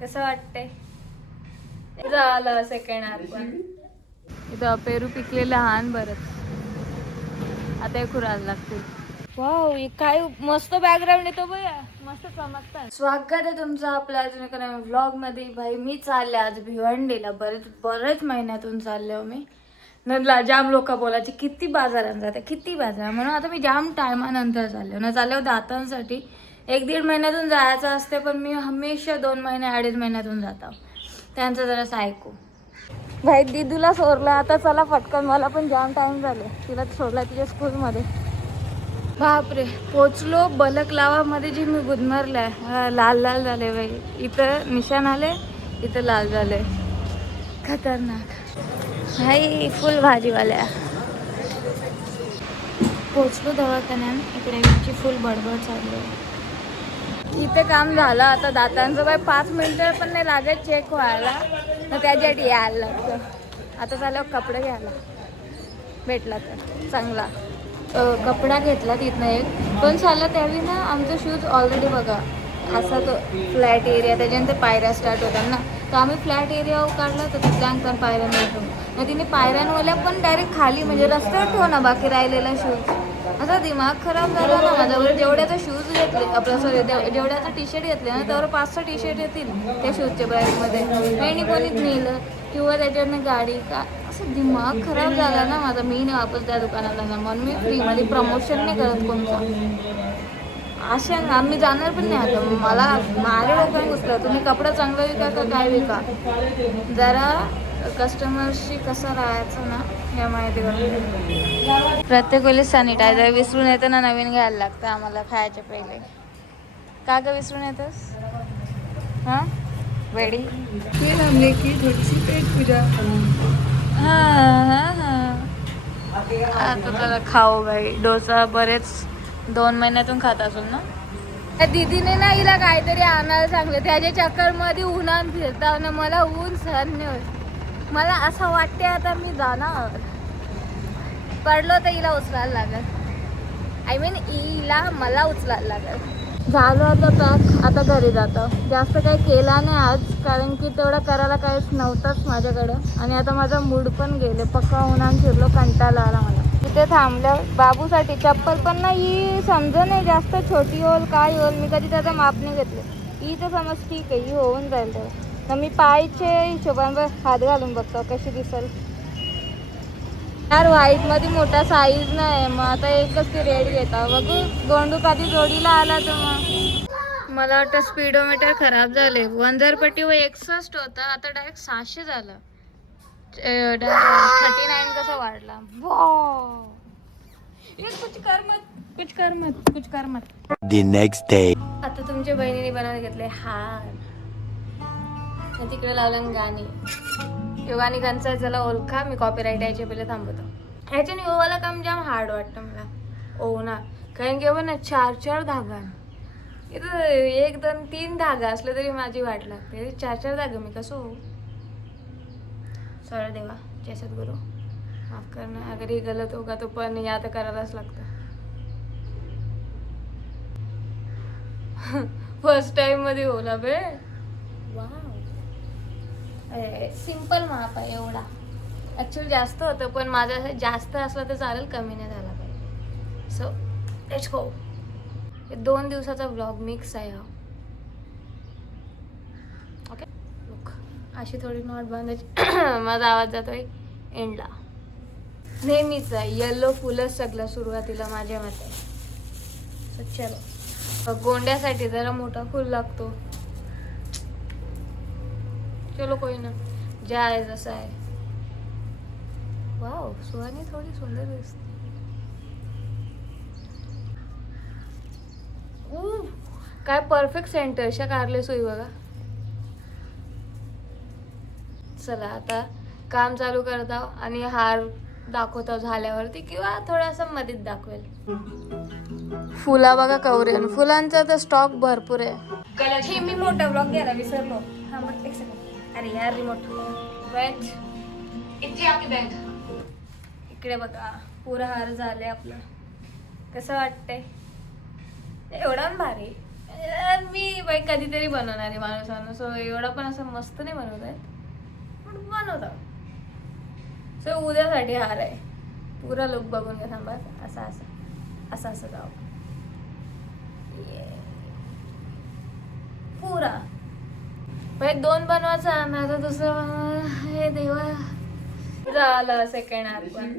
कसं वाटतंय? झालं सेकंड हाफ पण इथं पेरू पिकलेले लहान बरंच. आता हे खुरायला लागतील. वाव, काय मस्त बॅकग्राऊंड येतो बया, मस्त चमकतात. स्वागत आहे तुमचं आपल्या अजून एका नवीन व्लॉग मध्ये. भाई मी चालले आज भिवंडीला. बरेच महिन्यातून चालले हो मी. नंतर जाम लोक बोलायचे किती बाजारात जाते, किती बाजार, म्हणून आता मी जाम टायमानंतर चालले. न चालले दातांसाठी 1-1.5 महिन्यातून जायचं असते, पण मी हमेशा 2 महिने 2.5 महिन्यातून जातो. त्यांचं जरासं ऐकू. भाई दिदूला सोडलं आता, चला पटकन, मला पण जाम टाइम झाले. तिला सोडला तिच्या स्कूलमध्ये. बापरे, पोचलो. बलक लावामध्ये जी मी गुदमरलाय, लाल लाल झाले बाई. इथं निशाण आले, इथं लाल झाले. खतरनाक भाई, फुल भाजीवाल्या. पोचलो दवाखान्यात. इकडे यांची फुल बडबड चालू. इथे काम झालं. आता दातांचं बाय 5 मिनिटं पण नाही लागत चेक व्हायला, तर त्याच्यासाठी यायला लागतं. आता झालं कपडे घ्यायला, भेटला तर चांगला. कपडा घेतला तिथनं एक, पण झालं त्यावेळी ना आमचं शूज ऑलरेडी बघा असा तो फ्लॅट एरिया, त्याच्यानंतर पायऱ्या स्टार्ट होतात ना, तर आम्ही फ्लॅट एरिया काढला तर तिथल्या अंकल पायऱ्या मिळतो. मग तिने पायऱ्यांवाल्या पण डायरेक्ट खाली म्हणजे रस्त्यावर ठेव ना बाकी राहिलेला शूज. असा दिमाग खराब झाला ना माझ्यावर. जेवढ्याचा शूज घेतले आपलं, सॉरी जेवढ्याचं टी शर्ट घेतले ना, त्यावर 5-6 टी शर्ट येतील त्या शूजच्या प्राईसमध्ये. आणि कोणीच नेलं किंवा त्याच्यावरनं गाडी का, असं दिमाग खराब झाला ना माझा. मी नाही वापस त्या दुकानाला ना, म्हणून मी फ्रीमध्ये प्रमोशन नाही करत कोणतं. अशा आम्ही जाणार पण नाही आता. मला माझ्या लोकांनी घुसलं, तुम्ही कपडा चांगला विका का काय विका, जरा कस्टमरशी कसं राहायचं ना या माहिती करून. प्रत्येक वेळेस सॅनिटायझर विसरून येतं ना, नवीन घ्यायला लागतं आम्हाला खायच्या पहिले. का ग विसरून येतोस? हां वेडी हमने की थोडीशी पेट पूजा. हां हां हां. आता त्याला खाऊ बाई. डोसा बरेच 2 महिन्यातून खात असेल ना. त्या दीदीने ना हिला काहीतरी आणायला सांगलं, त्याच्या चक्करमध्ये उन्हात फिरता ना. मला ऊन सहन नाही होत. मला असं वाटते आता मी जाणार. पडलो तर हिला उचलायला लागेल. आय मीन हिला मला उचलायला लागेल. झालं आता पॅक. आता घरी जातो. जास्त काही केला नाही आज, कारण की तेवढं करायला काहीच नव्हतंच माझ्याकडं. आणि आता माझा मूड पण गेले. पक्का उन्हान फिरलो, कंटाळा आला मला. तिथे थांबलं बाबूसाठी. चप्पल पण ना ही समजा नाही जास्त छोटी होल काय होल, मी कधी त्याचा माप नाही घेतले. ही तर समज ठीक आहे, ही होऊन जाईल तर मी पायचे हिशोबाने हात घालून बघतो कशी दिसेल. यार व्हाईटमध्ये मोठा साईज नाही, मग आता एकच ती रेड घेता. बघू गोंडू कधी जोडीला आला तर मग. मला वाटतं स्पीडोमीटर खराब झाले. 1000 पट्टी व 61 होता, आता डायरेक्ट 600 झाला. 39 कसा वाढला. कुछ कर मत. The next day. आता तुमच्या बहिणीने बनवून घेतले हार. तिकडे लावलं गाणी. योगाने गाणचं झाला ओळखा. मी कॉपीराईट यायच्या पहिले थांबवतो. ह्याच्याने ओवाला काम जाम हार्ड वाटतं मला. ओ ना, कारण की ना 4-4 धागा. इथं 1-2-3 धागा असलं तरी माझी वाट लागते. 4-4 धागा मी कसं होऊ. सॉरी देवा, जय सद्गुरु, माफ करना अगर ही गलत होगा तो, पण या तर करायलाच लागतं. फर्स्ट टाइम मध्ये होला बे. वाव, सिंपल माप आहे एवढा. ॲक्च्युअली जास्त होतं, पण माझं जास्त असलं तर चालेल, कमी नाही झाला पाहिजे. So let's go. 2 दिवसाचा व्लॉग मिक्स आहे हा. ओके, लुक अशी थोडी नॉट बांधायची. माझा आवाज जातोय एंडला. नेहमीच आहे येल्लो फुलच सगळं सुरुवातीला माझ्या मते. सो चलो, गोंड्यासाठी जरा मोठा फुल लागतो. चलो कोई ना, ज्या आहे जसं आहे. वाव, सुहानी थोडी सुंदर दिसते. काय परफेक्ट सेंटरच्या कारले सोयी बघा. चला आता काम चालू करत आहो आणि हार दाखवतो झाल्यावरती, किंवा थोडासा मध्येच दाखवेल. फुला बघा कवरेन. फुलांचा तर स्टॉक भरपूर आहे. हे मी मोठा ब्लॉग घ्यायला विसरलो. हा मग एक सेकंड. अरे यार रिमोट वेट. इथे आपली बॅग. इकडे बघा पुरा हार झाले आपलं. कसं वाटतंय? एवढा भारी. मी बाई कधीतरी बनवणार आहे माणूस सो एवढं पण असं मस्त नाही बनवत आहे पण बनवतो. सो उद्यासाठी हार आहे. पुरा लुक बघून घ्या. थांबा असं असं असं असं जाऊ पुरा. पहिले 2 बनवायचा आता दुसरं हे देवा झालं सेकंड हार पण.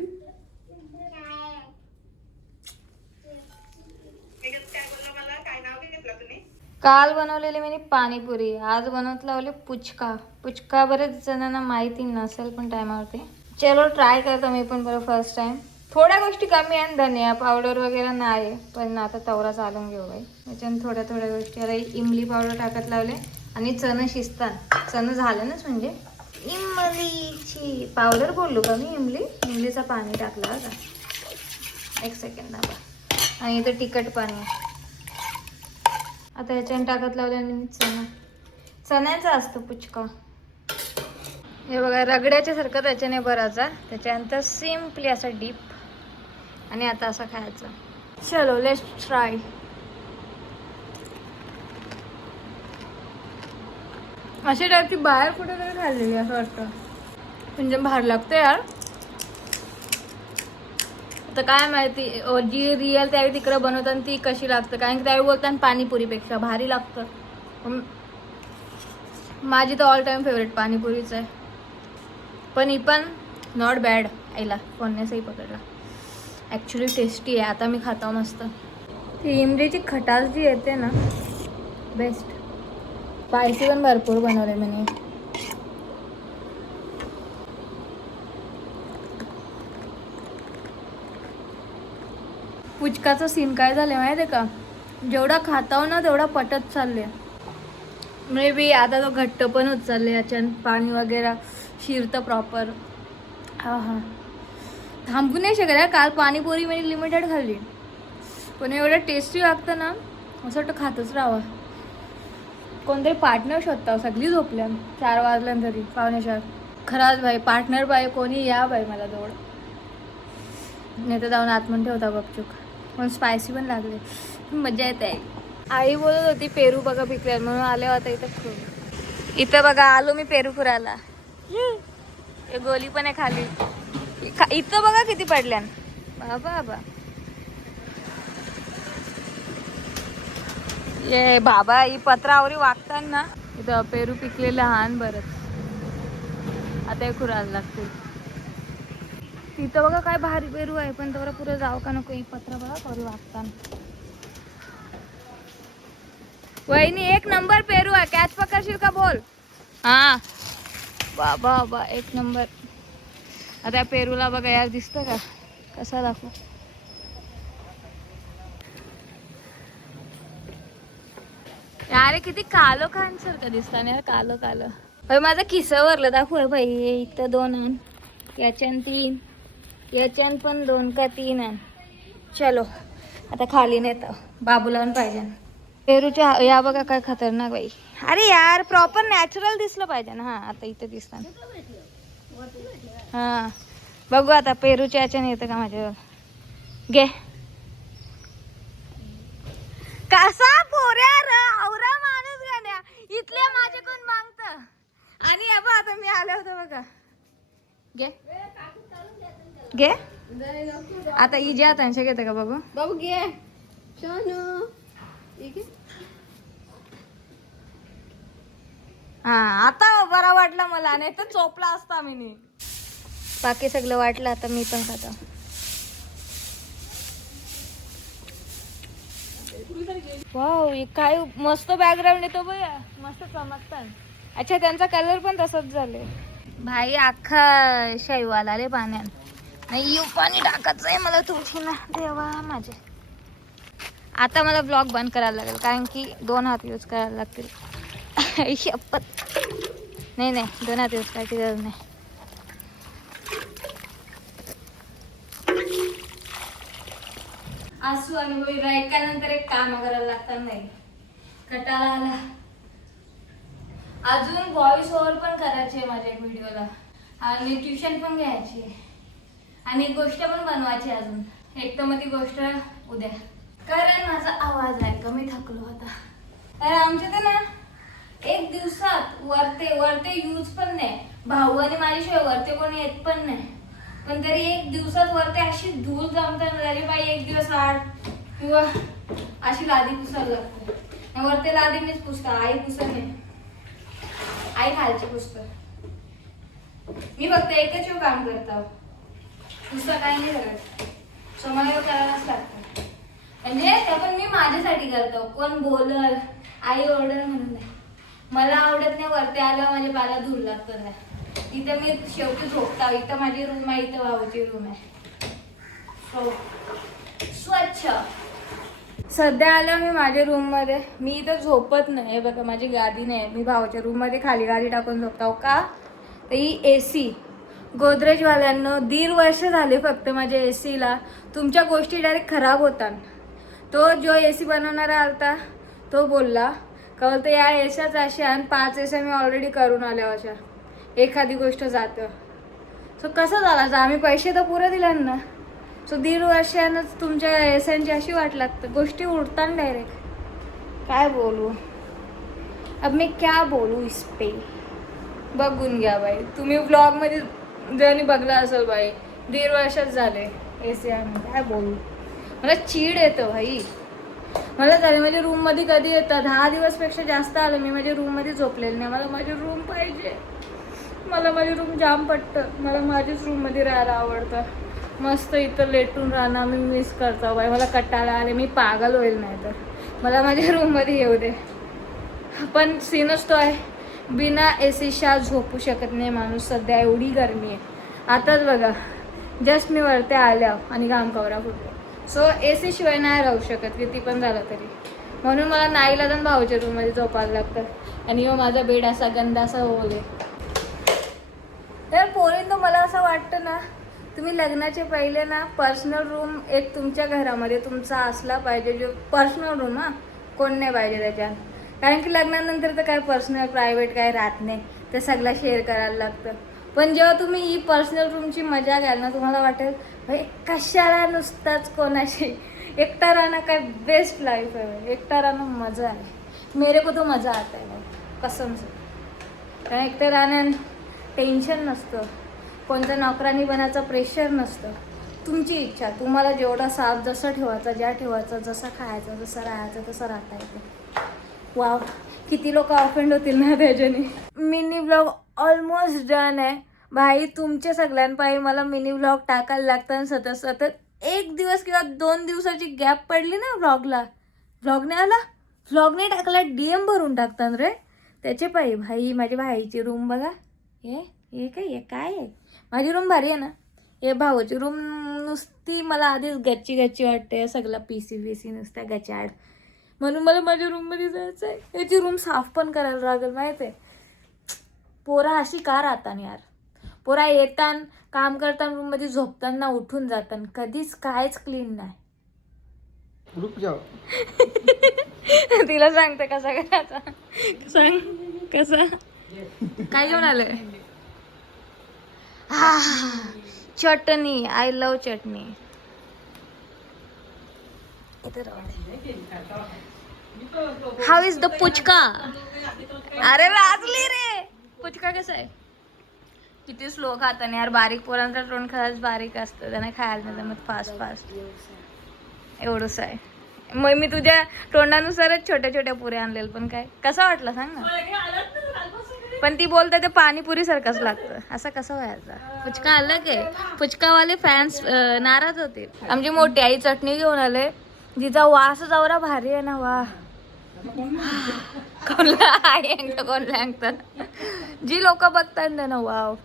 काल बनवलेली मी पाणीपुरी, आज बनवत लावले पुचका. पुचका बरेच जणांना माहिती नसेल पण टायमावरती. चलो ट्राय करतो मी पण बरं फर्स्ट टाइम. थोड्या गोष्टी कमी आहे, धनिया पावडर वगैरे नाही पण आता तवरा चालून घेऊ बाई. त्याच्यानं थोड्या थोड्या गोष्टी. अरे इमली पावडर टाकत लावले आणि चणं शिजतात. चणं झालं नाच म्हणजे इमलीची पावडर बोललो का मी. इमलीचं पाणी टाकलं का. एक सेकंड दाबा. आणि इथं तिखट पाणी. आता ह्याच्याने टाकत लावल्याने चण्याचा असतो पुचका. हे बघा रगड्याच्या सारखं त्याच्याने भरायचा, त्याच्यानंतर सिम्पली असा डीप आणि आता असं खायचं. चलो लेट्स ट्राय. अशी टाईपची बाहेर कुठेतरी खाल्लेली असं वाटतं. म्हणजे भार लागतं यार. तर काय माहिती जी रिअल त्यावेळी तिकडे बनवतात ती कशी लागतं. कारण की त्यावेळी बोलतात पाणीपुरीपेक्षा भारी लागतं. माझी तर ऑल टाइम फेवरेट पाणीपुरीच आहे. पण ही पण नॉट बॅड. आईला फोनने सही पकडला. ॲक्च्युली टेस्टी आहे. आता मी खाता मस्त. ती इमलीची खटास जी येते ना बेस्ट. स्पायसी पण भरपूर बनवले मी. पुचकाचं सीन काय झालं माहिती आहे का, जेवढा खाताव ना तेवढा पटत चालले. मे बी आता तो घट्ट पण होत चालले याच्यानं. पाणी वगैरे शिरतं प्रॉपर. हां हां थांबू नाही शकत. काल पाणीपुरी मी लिमिटेड खाल्ली पण एवढं टेस्टी लागतं ना असं वाटतं खातच राहावं. कोणतरी पार्टनर शोधता. सगळी झोपल्या 4 वाजल्यानंतरी 4:45. खराच भाई पार्टनर बाई कोणी या बाई मला जवळ. नाही तर जाऊन आतमध्ये ठेवता गपचूक. पण स्पायसी पण लागले. मजा येते. आई बोलत होती पेरू बघा पिकले म्हणून आले होता इथं. इथं बघा आलो मी पेरू पुराला. गोली पण आहे खाली. इथं बघा किती पडल्यान बाबा बाबा. ये बाबा ही पत्रावरी वागताना इथं पेरू पिकले लहान बरंच. आता हे खुरायला लागतील. तिथं बघा काय भारी पेरू आहे पण तेवढं पुरं जाऊ का नको. ही पत्रा बघा करू वागताना. वहिनी 1 नंबर पेरू आहे. कॅच पकडशील का बोल. हा बाबा बाबा 1 नंबर. आता पेरूला बघा यार दिसतं का कसा दाखव. यार किती कालो खान सारखं दिसतं ना कालो कालो. भाई माझं किस्सा वरलं दाखव भाई. इथं 2 आण, याच्यान 3, याच्यान पण 2 का 3 आण. चलो आता खाली नेतो. बाबूला पण पाहिजे. पेरूच्या या बघा काय खतरनाक बाई. अरे यार प्रॉपर नॅचरल दिसलं पाहिजे ना. हा आता इथं दिसतं. हा बघू आता पेरूच्या याच्याने येतं का माझ्यावर. घे कसा पोऱ्या आवरा माणूस गाण्या इथले माझे कोण मागत. आणि आता मी आले होते बघा. घे घे आता इजे आता घेते का बघू. बाबू घे सोनू. हा आता बरा वाटला मला. नाही तर चोपला असता मी. बाकी सगळं वाटलं. आता मी पण खाता. वाव काय मस्त बॅकग्राऊंड येतो बया. मस्त चमकतात. अच्छा त्यांचा कलर पण तसंच झाले. भाई अख्खा शैवाल आले पाण्यात. नाही येऊ पाणी टाकायचंय मला तुझी ना देवा माझे. आता मला ब्लॉग बंद करायला लागेल कारण की 2 हात यूज करायला लागतील. शपथ नाही 2 हात यूज करायची गरज नाही. आसू आणि एकानंतर एक काम करायला लागतात. नाही कटाळा आला. अजून व्हॉइस ओव्हर पण करायची माझ्या व्हिडिओला आणि ट्युशन पण घ्यायची आणि एक गोष्ट पण बनवायची अजून. एक तर मग ती गोष्ट उद्या. कारण माझा आवाज आहे कमी थकलो होता. तर आमच्या तर ना एक दिवसात वरते यूज पण नाही. भाऊ आणि माझ्याशिवाय वरते कोणी येत पण नाही. पण तरी एक दिवसात वरते अशी धूळ जमतात ना, तरी बाई एक दिवस आड किंवा अशी लादी पुसायला लागते. वरते लादी मीच पुसतो, आई पुसत नाही. आई खालची पुसतो. मी फक्त एकच काम करतो, दुसरं काही नाही करत. सो मला करायलाच लागतं. म्हणजे ते पण मी माझ्यासाठी करतो. कोण बोलल, आई ओरडल म्हणून नाही. मला आवडत नाही वरती आल्यावर माझ्या पायाला धूळ लागतं नाही. इथं मी शेवटी झोपता. इथं माझी रूम आहे, इथं भाऊची रूम आहे. सो स्वच्छ. सध्या आलं मी माझ्या रूम मध्ये. मी इथं झोपत नाही. बघा माझी गादी नाही. मी भाऊच्या रूम मध्ये खाली गादी टाकून झोपताव का. तर ही AC गोदरेजवाल्यांना 1.5 वर्ष झाले फक्त माझ्या AC ला. तुमच्या गोष्टी डायरेक्ट खराब होतात. तो जो AC बनवणारा आलता तो बोलला का बोलतो या एशाच अशा आणि 5 एसा मी ऑलरेडी करून आल्या अशा, एखादी गोष्ट जातं. सो कसं झालं, आम्ही पैसे तर पुरे दिले ना. सो 1.5 वर्षानंच तुमच्या एसांची अशी वाट लागतं. गोष्टी उडतात डायरेक्ट. काय बोलू अब मी, क्या बोलू इस पे. बघून घ्या बाई तुम्ही व्लॉगमध्ये ज्यांनी बघला असेल बाई. 1.5 वर्षच झाले AC आणून. काय बोलू, मला चीड येतं भाई. मला झाले माझ्या रूममध्ये कधी येतं 10 दिवसपेक्षा जास्त आलं मी माझ्या रूममध्ये झोपलेलं नाही. मला माझी रूम पाहिजे. मला माझी रूम जाम पटतं. मला माझ्याच रूममध्ये राहायला आवडतं. मस्त इथं लेटून राहणं मी मिस करतो बाई. मला कंटाळा आले, मी पागल होईल. नाही तर मला माझ्या रूममध्ये येऊ दे. पण सीनच तो आहे, बिना AC झोपू शकत नाही माणूस. सध्या एवढी गरमी आहे. आताच बघा जस्ट मी वरती आल्या आणि घाम कवरा फुटलो. सो AC शिवाय नाही राहू शकत किती पण झालं तरी. म्हणून मला नाईलाजान भाऊच्या रूममध्ये झोपायला लागतं. आणि माझा बेड असा गंदा असा होले. तर पोरींनो मला असं वाटतं ना, तुम्ही लग्नाचे पहिले ना पर्सनल रूम एक तुमच्या घरामध्ये तुमचा असला पाहिजे. जो पर्सनल रूम, हां, कोण नाही पाहिजे त्याच्यात. कारण की लग्नानंतर तर काय पर्सनल प्रायव्हेट काय राहत नाही, ते सगळं शेअर करायला लागतं. पण जेव्हा तुम्ही ही पर्सनल रूमची मजा घ्याल ना, तुम्हाला वाटेल भाई कशाला नुसताच कोणाशी. एकटा राहणं काय बेस्ट लाईफ आहे. एकटा राहणं मजा आहे. मेरे को तो मजा आता है कसम से. कारण एकटं राहण्यात टेन्शन नसतं, कोणत्या नोकरानी बनायचं प्रेशर नसतं. तुमची इच्छा, तुम्हाला जेवढा साफ जसं ठेवायचं, ज्या ठेवायचं, जसं खायचं, जसं राहायचं तसं राहता येतं. वाव, किती लोक ऑफेंड होतील ना त्याच्याने. मिनी ब्लॉग ऑलमोस्ट डन आहे भाई. तुमच्या सगळ्यांपायी मला मिनी व्लॉग टाकायला लागतं. आणि सतत 1 दिवस किंवा 2 दिवसाची गॅप पडली ना व्लॉगला, व्लॉग नाही आला, व्लॉग नाही टाकला, DM भरून टाकतात रे त्याचे पायी. भाई माझ्या भाईची रूम बघा. हे काय आहे. माझी रूम भारी आहे ना. हे भाऊची रूम नुसती मला आधीच गच्ची वाटते. सगळं PC नुसत्या गचाड. म्हणून मला माझ्या रूममध्ये जायचं आहे. याची रूम साफ पण करायला लागेल माहिती आहे. पोरा अशी का राहतात यार. पोरा येतान, काम करताना, रूममध्ये झोपताना, उठून जाताना कधीच कायच क्लीन नाही. तिला सांगते कसा करायचा. सांग कसा. काय घेऊन आलंय. चटणी. I love chutney. How is the puchka. अरे वाजली रे. पुचका कसा आहे. किती स्लो खाताना यार. बारीक पोरांचं तोंड खरंच बारीक असतं. त्यांना खायला नाही जमत फास्ट. एवढंच आहे. मग मी तुझ्या तोंडानुसारच छोट्या पुऱ्या आणलेलं. पण काय कसा वाटला सांग ना. पण ती बोलते ते पाणीपुरी सारखंच लागतं. असं कसं व्हायचं. पुचका अलग आहे. पुचकावाले फॅन्स नाराज होतील. आमची मोठी आई चटणी घेऊन आले. जिचा वास जवरा भारी आहे ना. वा कोणला अंगतात जी लोक बघतात ना. वाव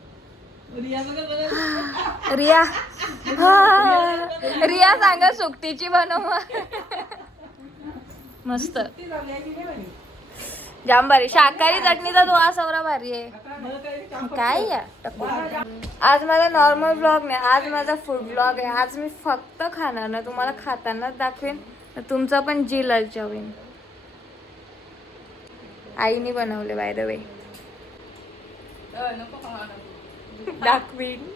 रिया सांगा सुकटीची बनव. मस्त जाम भारी. शाकाहारी चटणीचा तो वास एवढा भारी आहे. काय या आज माझा नॉर्मल ब्लॉग नाही, आज माझा फूड ब्लॉग आहे. आज मी फक्त खाणार ना, तुम्हाला खातानाच दाखवेन. तुमचा पण जी ललचावीन. आईने बनवले बाय द वे. दाखवीन.